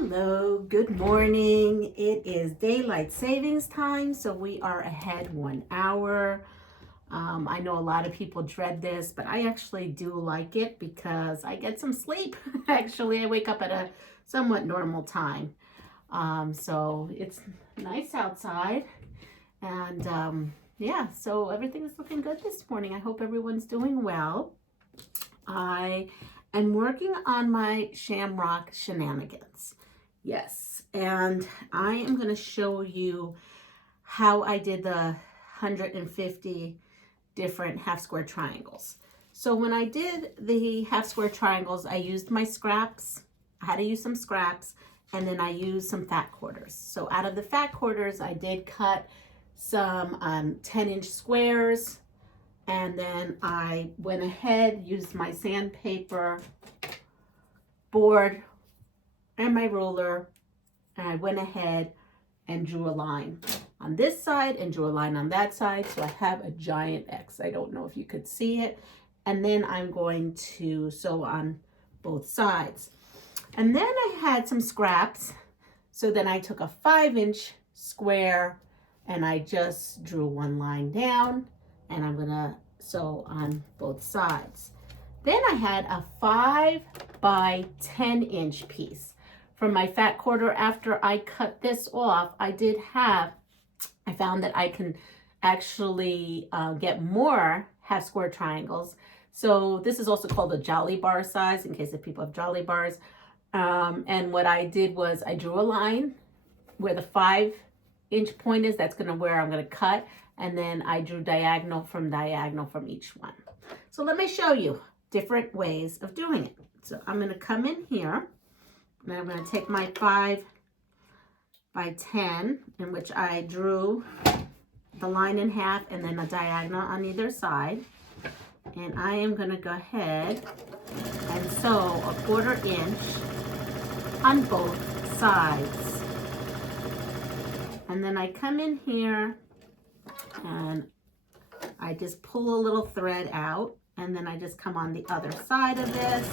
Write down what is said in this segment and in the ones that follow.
Hello, good morning. It is daylight savings time, so we are ahead 1 hour. I know a lot of people dread this, but I actually do like it because I get some sleep. Actually, I wake up at a somewhat normal time. So it's nice outside. And yeah, so everything is looking good this morning. I hope everyone's doing well. I am working on my Shamrock Shenanigans. Yes, and I am going to show you how I did the 150 different half square triangles. So when I did the half square triangles, I used my scraps. I had to use some scraps, and then I used some fat quarters. So out of the fat quarters, I did cut some 10-inch squares, and then I went ahead, used my sandpaper board and my ruler, and I went ahead and drew a line on this side and drew a line on that side. So I have a giant X. I don't know if you could see it. And then I'm going to sew on both sides. And then I had some scraps. So then I took a 5-inch square and I just drew one line down, and I'm gonna sew on both sides. Then I had a 5 by 10-inch piece. From my fat quarter, after I cut this off, I found that I can actually get more half square triangles. So this is also called a jolly bar size, in case if people have jolly bars. And what I did was I drew a line where the 5-inch point is. That's where I'm gonna cut. And then I drew diagonal from each one. So let me show you different ways of doing it. So I'm gonna come in here, and I'm going to take my 5 by 10, in which I drew the line in half and then a diagonal on either side. And I am going to go ahead and sew a 1/4 inch on both sides. And then I come in here and I just pull a little thread out, and then I just come on the other side of this.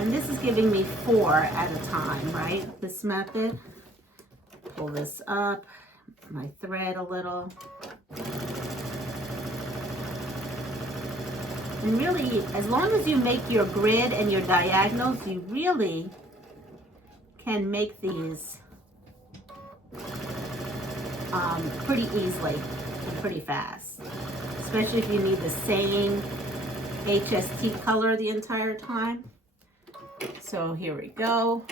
And this is giving me 4 at a time, right? This method. Pull this up, my thread a little. And really, as long as you make your grid and your diagonals, you really can make these pretty easily and pretty fast. Especially if you need the same HST color the entire time. So here we go.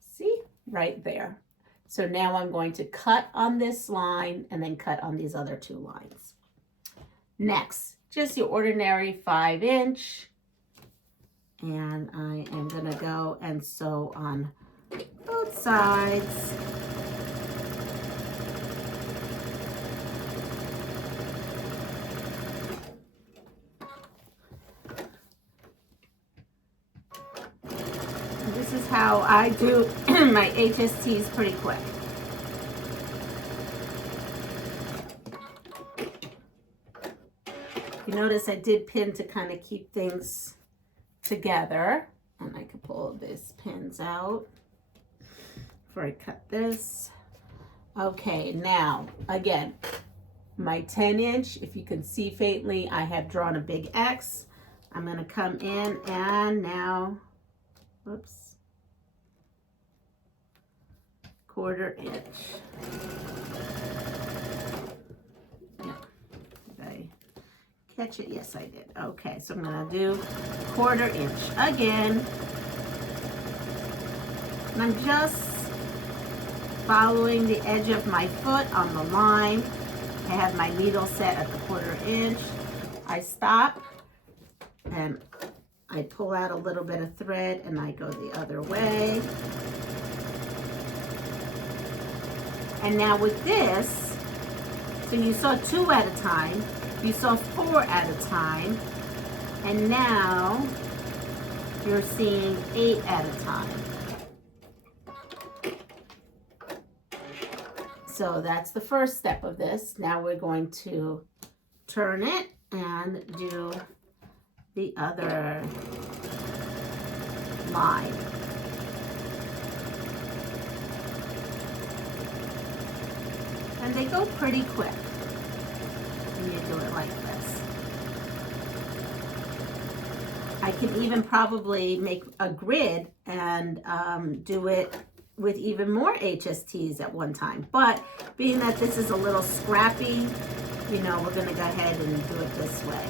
See, right there. So now I'm going to cut on this line and then cut on these other 2 lines. Next, just your ordinary 5-inch. And I am going to go and sew on both sides. This is how I do my HSTs pretty quick. You notice I did pin to kind of keep things together. And I can pull these pins out before I cut this. Okay, now, again, my 10-inch, if you can see faintly, I have drawn a big X. I'm going to come in and now, whoops. 1/4 inch. Yeah. Did I catch it? Yes, I did. Okay, so I'm going to do 1/4 inch again. And I'm just following the edge of my foot on the line. I have my needle set at the 1/4 inch. I stop and I pull out a little bit of thread and I go the other way. And now with this, so you saw 2 at a time, you saw 4 at a time, and now you're seeing 8 at a time. So that's the first step of this. Now we're going to turn it and do the other line. And they go pretty quick when you do it like this. I can even probably make a grid and do it with even more HSTs at one time. But being that this is a little scrappy, you know, we're gonna go ahead and do it this way.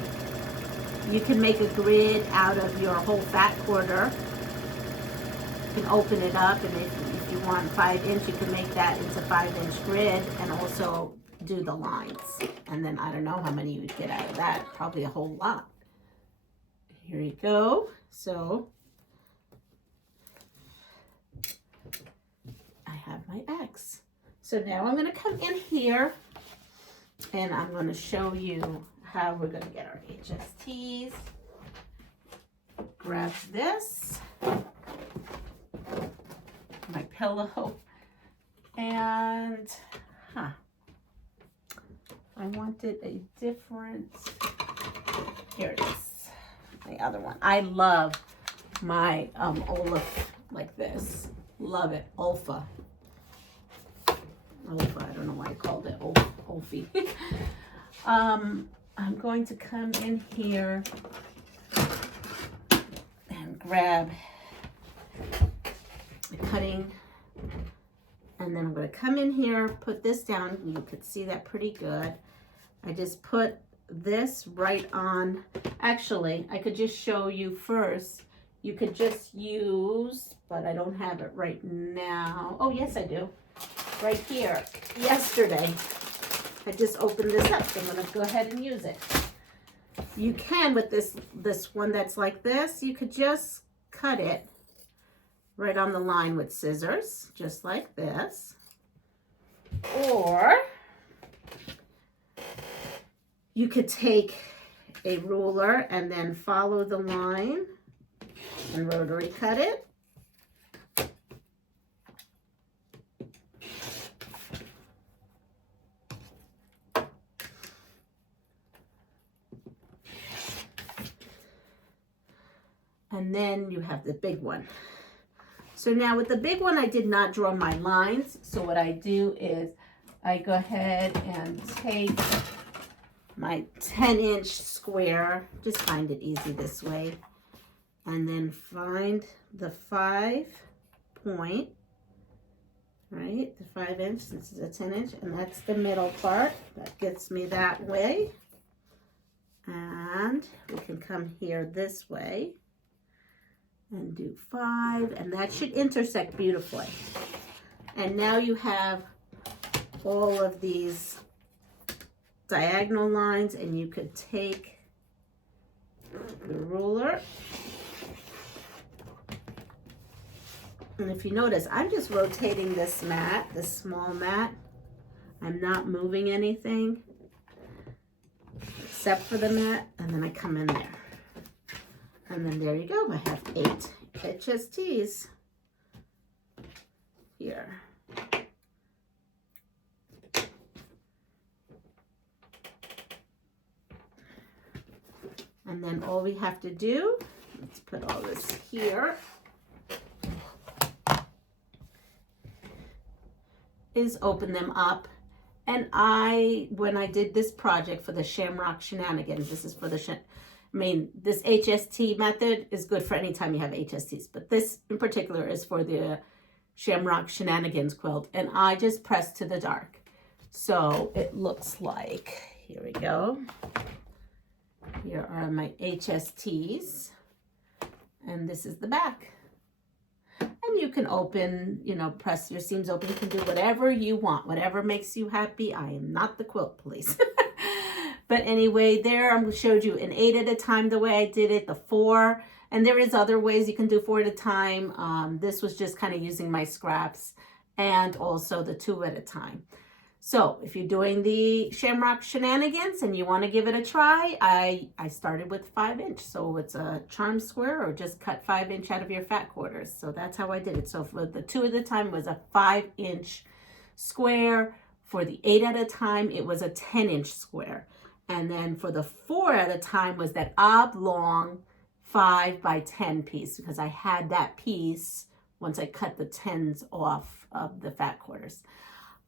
You can make a grid out of your whole fat quarter. You can open it up, and if you want 5-inch, you can make that into 5-inch grid and also do the lines. And then I don't know how many you would get out of that, probably a whole lot. Here you go. So I have my X. So now I'm going to come in here and I'm going to show you how we're going to get our HSTs. Grab this, my pillow, and I wanted a different, here it is, the other one. I love my Olaf like this. Love it. Olfa. I don't know why I called it Olfie. I'm going to come in here and grab a cutting, and then I'm going to come in here, put this down. You could see that pretty good. I just put this right on. Actually, I could just show you first. You could just use, but I don't have it right now. Oh, yes, I do. Right here. Yesterday, I just opened this up, so I'm going to go ahead and use it. You can, with this one that's like this, you could just cut it right on the line with scissors, just like this. Or you could take a ruler and then follow the line and rotary cut it. And then you have the big one. So now with the big one, I did not draw my lines. So what I do is I go ahead and take my 10-inch square, just find it easy this way, and then find the 5 point, right? The 5-inch, this is a 10-inch, and that's the middle part. That gets me that way. And we can come here this way and do 5, and that should intersect beautifully. And now you have all of these diagonal lines, and you could take the ruler, and if you notice, I'm just rotating this mat, this small mat. I'm not moving anything except for the mat, and then I come in there. And then there you go. I have 8 HSTs here. And then all we have to do, let's put all this here, is open them up. And when I did this project for the Shamrock Shenanigans, this is for the this HST method is good for any time you have HSTs, but this in particular is for the Shamrock Shenanigans quilt, and I just pressed to the dark. So it looks like, here we go. Here are my HSTs, and this is the back. And you can open, you know, press your seams open. You can do whatever you want, whatever makes you happy. I am not the quilt police. But anyway, there I showed you an 8 at a time the way I did it, the 4. And there is other ways you can do 4 at a time. This was just kind of using my scraps, and also the 2 at a time. So if you're doing the Shamrock Shenanigans and you want to give it a try, I started with 5-inch. So it's a charm square, or just cut 5-inch out of your fat quarters. So that's how I did it. So for the 2 at a time, it was a 5-inch square. For the 8 at a time, it was a 10-inch square. And then for the 4 at a time was that oblong 5 by 10 piece, because I had that piece once I cut the 10s off of the fat quarters.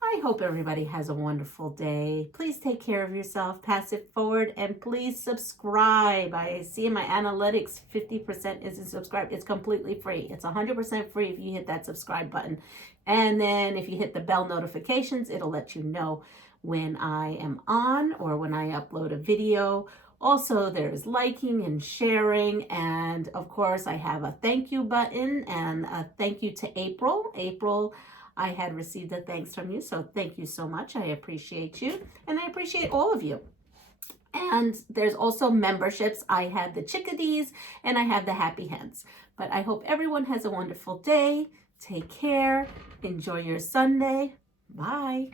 I hope everybody has a wonderful day. Please take care of yourself, pass it forward, and please subscribe. I see in my analytics 50% isn't subscribed. It's completely free. It's 100% free if you hit that subscribe button. And then if you hit the bell notifications, it'll let you know when I am on or when I upload a video. Also, there's liking and sharing, and of course I have a thank you button and a thank you to April. April, I had received a thanks from you, so thank you so much. I appreciate you, and I appreciate all of you. And there's also memberships. I have the chickadees and I have the happy hens. But I hope everyone has a wonderful day. Take care. Enjoy your Sunday. Bye.